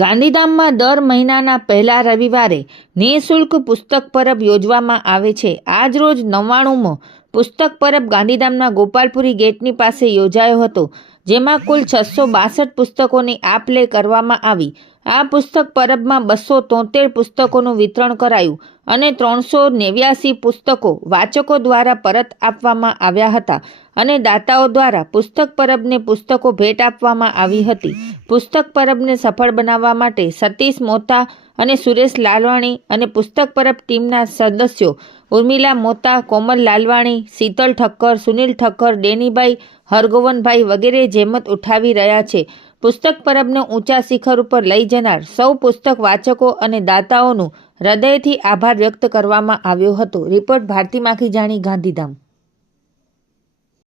ગાંધીધામમાં દર મહિનાના પહેલા રવિવારે નિઃશુલ્ક પુસ્તક પરબ યોજવામાં આવે છે. આજરોજ નવ્વાણુંમો પુસ્તક પરબ ગાંધીધામના ગોપાલપુરી ગેટની પાસે યોજાયો હતો, જેમાં કુલ છસો બાસઠ પુસ્તકોની આપ લે કરવામાં આવી. આ પુસ્તક પરબમાં બસો તોતેર પુસ્તકોનું વિતરણ કરાયું અને ત્રણસો નેવ્યાસી પુસ્તકો વાચકો દ્વારા પરત આપવામાં આવ્યા હતા અને દાતાઓ દ્વારા પુસ્તક પરબને પુસ્તકો ભેટ આપવામાં આવી હતી. પુસ્તક પરબને સફળ બનાવવા માટે સતીશ મોતા અને સુરેશ લાલવાણી અને પુસ્તક પરબ ટીમના સદસ્યો ઉર્મિલા મોતા, કોમલ લાલવાણી, શીતલ ઠક્કર, સુનિલ ઠક્કર, ડેનીભાઈ, હરગોવનભાઈ વગેરે જેમત ઉઠાવી રહ્યા છે. પુસ્તક પરબને ઊંચા શિખર ઉપર લઈ જનાર સૌ પુસ્તક વાચકો અને દાતાઓનું હૃદયથી આભાર વ્યક્ત કરવામાં આવ્યો હતો. રિપોર્ટ ભારતી માખીજાણી ગાંધીધામ.